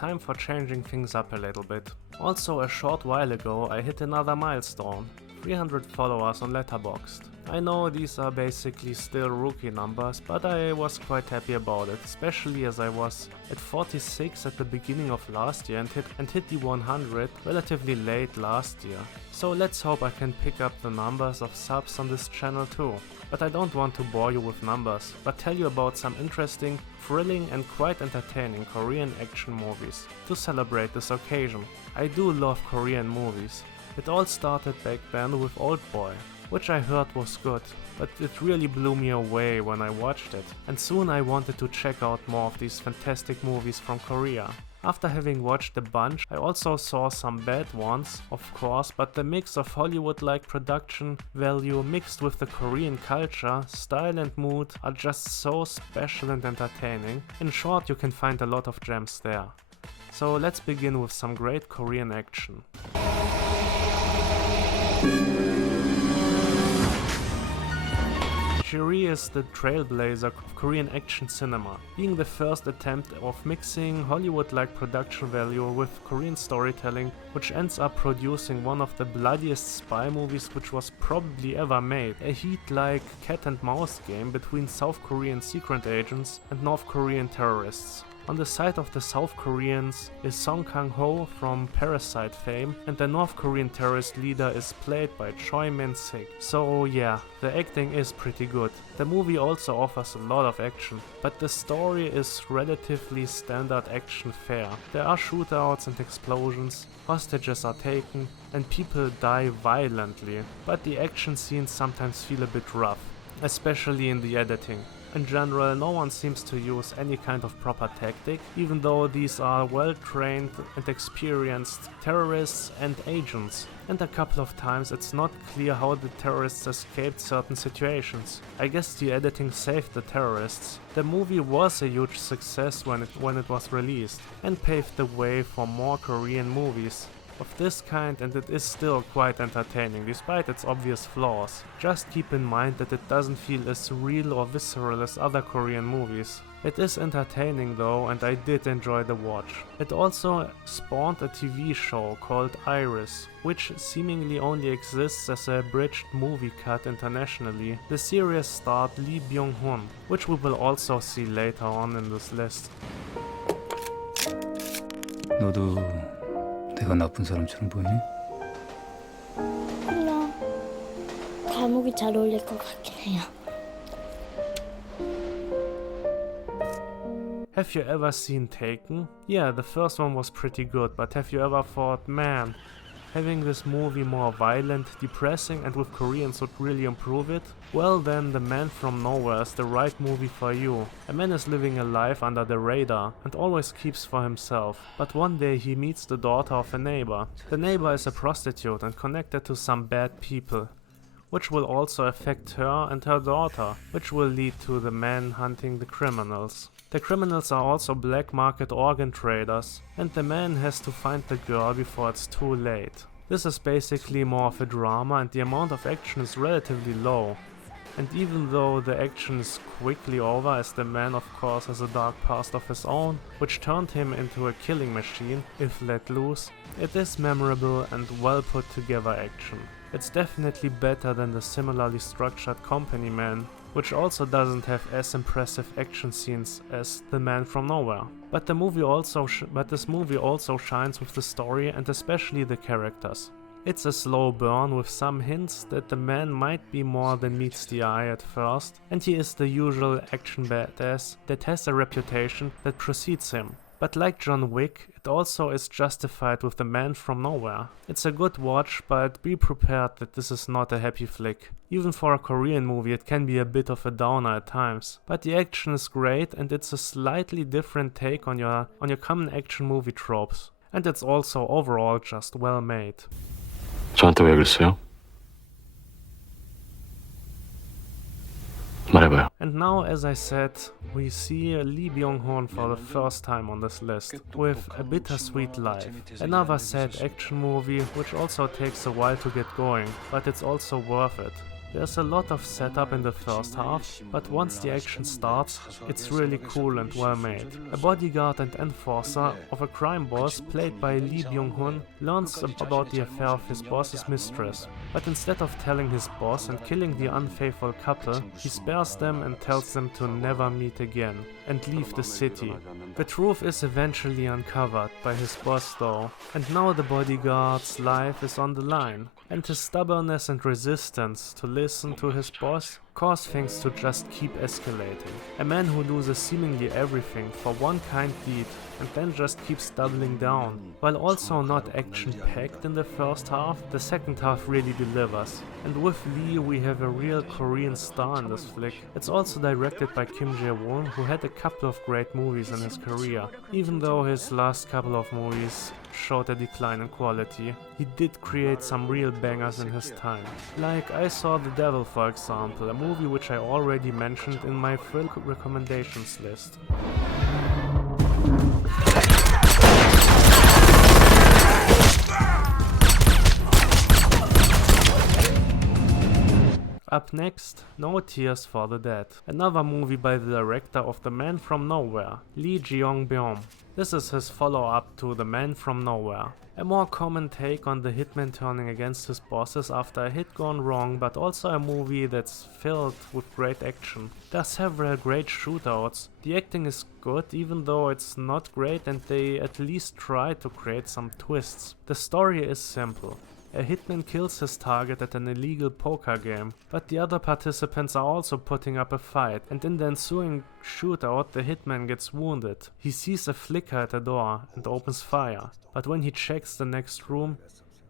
time for changing things up a little bit. Also, a short while ago I hit another milestone, 300 followers on Letterboxd. I know these are basically still rookie numbers, but I was quite happy about it, especially as I was at 46 at the beginning of last year and hit the 100 relatively late last year. So let's hope I can pick up the numbers of subs on this channel too. But I don't want to bore you with numbers, but tell you about some interesting, thrilling and quite entertaining Korean action movies to celebrate this occasion. I do love Korean movies. It all started back then with Oldboy, which I heard was good, but it really blew me away when I watched it, and soon I wanted to check out more of these fantastic movies from Korea. After having watched a bunch, I also saw some bad ones, of course, but the mix of Hollywood-like production value mixed with the Korean culture, style and mood are just so special and entertaining. In short, you can find a lot of gems there. So let's begin with some great Korean action. Inferi is the trailblazer of Korean action cinema, being the first attempt of mixing Hollywood-like production value with Korean storytelling, which ends up producing one of the bloodiest spy movies which was probably ever made, a heat-like cat-and-mouse game between South Korean secret agents and North Korean terrorists. On the side of the South Koreans is Song Kang-ho from Parasite fame, and the North Korean terrorist leader is played by Choi Min-sik. So yeah, the acting is pretty good. The movie also offers a lot of action, but the story is relatively standard action fare. There are shootouts and explosions, hostages are taken, and people die violently, but the action scenes sometimes feel a bit rough, especially in the editing. In general, no one seems to use any kind of proper tactic, even though these are well-trained and experienced terrorists and agents. And a couple of times it's not clear how the terrorists escaped certain situations. I guess the editing saved the terrorists. The movie was a huge success when it was released, and paved the way for more Korean movies of this kind, and it is still quite entertaining despite its obvious flaws. Just keep in mind that it doesn't feel as real or visceral as other Korean movies. It is entertaining though, and I did enjoy the watch. It also spawned a TV show called Iris, which seemingly only exists as a abridged movie cut internationally. The series starred Lee Byung-hun, which we will also see later on in this list. 너도 내가 나쁜 사람처럼 보이니? 몰라. 감옥이 잘 어울릴 것 같긴 해요. Have you ever seen Taken? Yeah, the first one was pretty good, but have you ever thought, man, having this movie more violent, depressing and with Koreans would really improve it? Well then, The Man from Nowhere is the right movie for you. A man is living a life under the radar and always keeps for himself, but one day he meets the daughter of a neighbor. The neighbor is a prostitute and connected to some bad people, which will also affect her and her daughter, which will lead to the man hunting the criminals. The criminals are also black market organ traders, and the man has to find the girl before it's too late. This is basically more of a drama, and the amount of action is relatively low. And even though the action is quickly over, as the man of course has a dark past of his own, which turned him into a killing machine if let loose, it is memorable and well put together action. It's definitely better than the similarly structured Company Man, which also doesn't have as impressive action scenes as The Man from Nowhere. But this movie also shines with the story and especially the characters. It's a slow burn with some hints that the man might be more than meets the eye at first, and he is the usual action badass that has a reputation that precedes him. But like John Wick, it also is justified with The Man from Nowhere. It's a good watch, but be prepared that this is not a happy flick. Even for a Korean movie it can be a bit of a downer at times, but the action is great and it's a slightly different take on your common action movie tropes. And it's also overall just well made. 저한테 왜 그랬어요? 말해봐요. And now, as I said, we see Lee Byung-hun for the first time on this list, with A Bittersweet Life, another sad action movie which also takes a while to get going, but it's also worth it. There's a lot of setup in the first half, but once the action starts, it's really cool and well made. A bodyguard and enforcer of a crime boss played by Lee Byung-hun learns about the affair of his boss's mistress, but instead of telling his boss and killing the unfaithful couple, he spares them and tells them to never meet again and leave the city. The truth is eventually uncovered by his boss though, and now the bodyguard's life is on the line, and his stubbornness and resistance to listen to his boss cause things to just keep escalating. A man who loses seemingly everything for one kind deed and then just keeps doubling down. While also not action-packed in the first half, the second half really delivers. And with Lee we have a real Korean star in this flick. It's also directed by Kim Jae-won, who had a couple of great movies in his career. Even though his last couple of movies showed a decline in quality, he did create some real bangers in his time. Like I Saw the Devil, for example, a movie which I already mentioned in my film recommendations list. Up next, No Tears for the Dead, another movie by the director of The Man from Nowhere, Lee Jeong-byum. This is his follow-up to The Man from Nowhere. A more common take on the hitman turning against his bosses after a hit gone wrong, but also a movie that's filled with great action. There are several great shootouts. The acting is good even though it's not great, and they at least try to create some twists. The story is simple. A hitman kills his target at an illegal poker game, but the other participants are also putting up a fight, and in the ensuing shootout the hitman gets wounded. He sees a flicker at the door and opens fire, but when he checks the next room,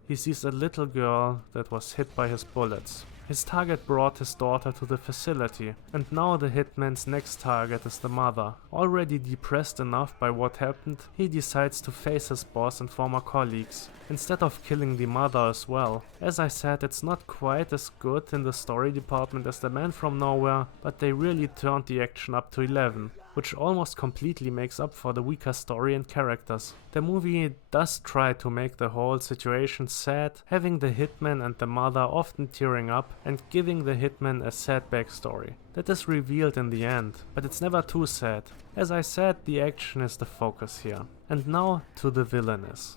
he sees a little girl that was hit by his bullets. His target brought his daughter to the facility, and now the hitman's next target is the mother. Already depressed enough by what happened, he decides to face his boss and former colleagues, instead of killing the mother as well. As I said, it's not quite as good in the story department as The Man from Nowhere, but they really turned the action up to 11. Which almost completely makes up for the weaker story and characters. The movie does try to make the whole situation sad, having the hitman and the mother often tearing up and giving the hitman a sad backstory. That is revealed in the end, but it's never too sad. As I said, the action is the focus here. And now to the villainess.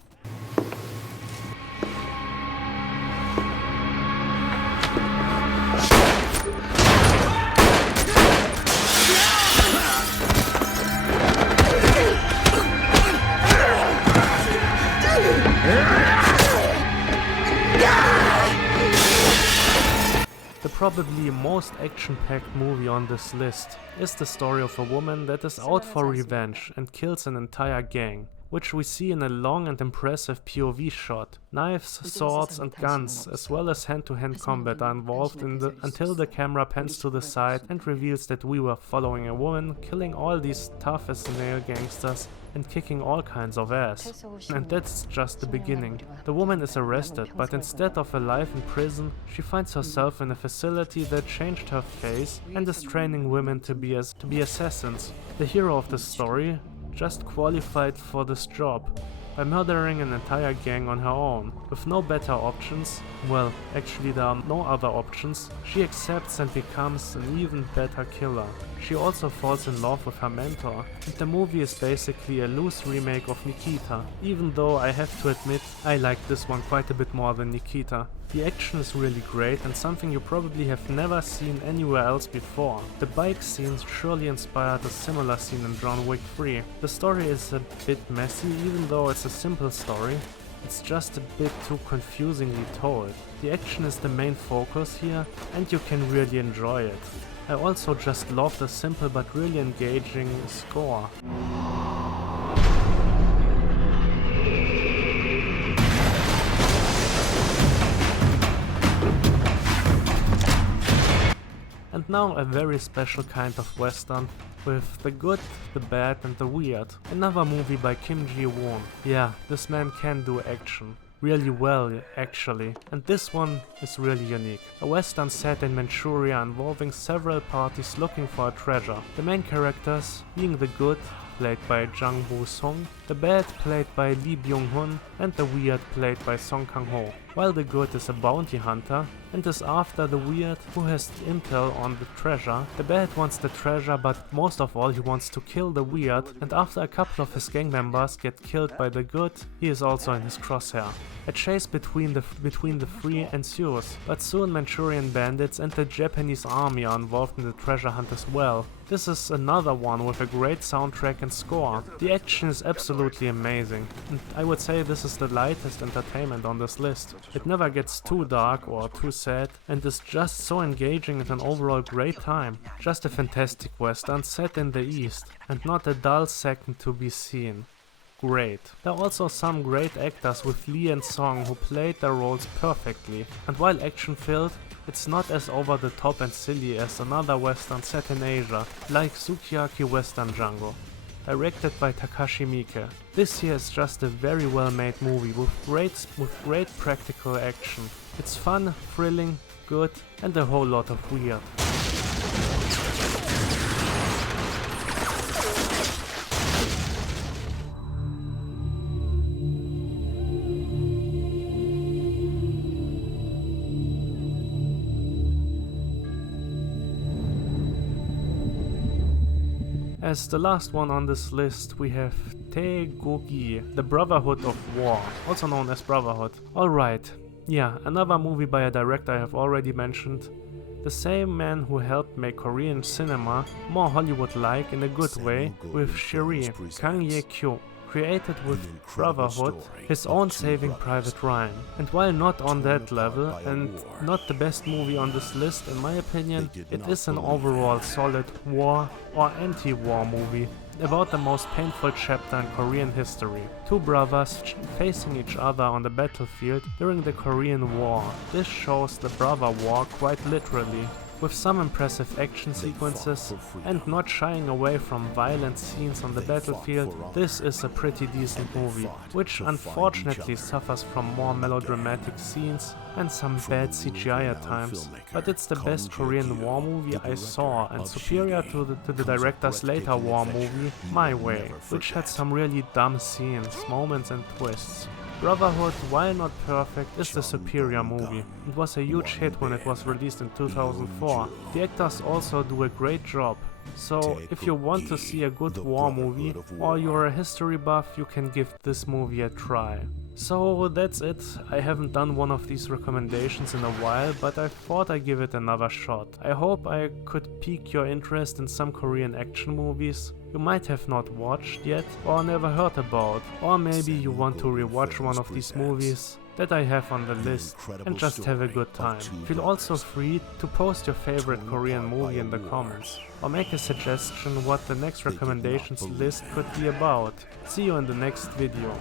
The probably most action-packed movie on this list is the story of a woman that is out for revenge and kills an entire gang, which we see in a long and impressive POV shot. Knives, swords and guns, as well as hand-to-hand combat are involved until the camera pans to the side and reveals that we were following a woman killing all these tough as nail gangsters and kicking all kinds of ass. And that's just the beginning. The woman is arrested, but instead of a life in prison, she finds herself in a facility that changed her face and is training women to be assassins. The hero of the story just qualified for this job by murdering an entire gang on her own. With no better options, well, actually there are no other options, she accepts and becomes an even better killer. She also falls in love with her mentor, and the movie is basically a loose remake of Nikita, even though I have to admit I like this one quite a bit more than Nikita. The action is really great and something you probably have never seen anywhere else before. The bike scenes surely inspired a similar scene in John Wick 3. The story is a bit messy, even though it's a simple story. It's just a bit too confusingly told. The action is the main focus here, and you can really enjoy it. I also just love the simple but really engaging score. And now a very special kind of western with the good, the bad and the weird. Another movie by Kim Jae-won. Yeah, this man can do action. Really well, actually. And this one is really unique. A western set in Manchuria involving several parties looking for a treasure. The main characters being the good, played by Jang Woo-sung, the bad played by Lee Byung-hun, and the weird played by Song Kang-ho. While the good is a bounty hunter and is after the weird who has intel on the treasure, the bad wants the treasure, but most of all he wants to kill the weird, and after a couple of his gang members get killed by the good, he is also in his crosshair. A chase between the three ensues, but soon Manchurian bandits and the Japanese army are involved in the treasure hunt as well. This is another one with a great soundtrack and score. The action is absolutely amazing, and I would say this is the lightest entertainment on this list. It never gets too dark or too sad, and is just so engaging and an overall great time. Just a fantastic western set in the East, and not a dull second to be seen. Great. There are also some great actors with Lee and Song who played their roles perfectly, and while action-filled, it's not as over the top and silly as another western set in Asia, like Sukiyaki Western Django, directed by Takashi Miike. This here is just a very well made movie with great practical action. It's fun, thrilling, good, and a whole lot of weird. As the last one on this list, we have Taegogi, the Brotherhood of War, also known as Brotherhood. Alright, yeah, another movie by a director I have already mentioned. The same man who helped make Korean cinema more Hollywood-like in a good way with Shiri, Kang Ye-kyo. Created with Brotherhood, his own Saving Private Ryan. And while not on that level and not the best movie on this list in my opinion, it is an overall solid war or anti-war movie about the most painful chapter in Korean history. Two brothers facing each other on the battlefield during the Korean War. This shows the brother war quite literally, with some impressive action sequences and not shying away from violent scenes on the battlefield. This is a pretty decent movie, which unfortunately suffers from more melodramatic scenes and some bad CGI at times, but it's the best Korean war movie I saw and superior to the director's later war movie, My Way, which had some really dumb scenes, moments and twists. Brotherhood, while not perfect, is the superior movie. It was a huge hit when it was released in 2004. The actors also do a great job. So, if you want to see a good war movie, or you're a history buff, you can give this movie a try. So that's it. I haven't done one of these recommendations in a while, but I thought I'd give it another shot. I hope I could pique your interest in some Korean action movies you might have not watched yet or never heard about, or maybe you want to rewatch one of these movies that I have on the list and just have a good time. Feel also free to post your favorite Korean movie in the comments, or make a suggestion what the next recommendations list could be about. See you in the next video.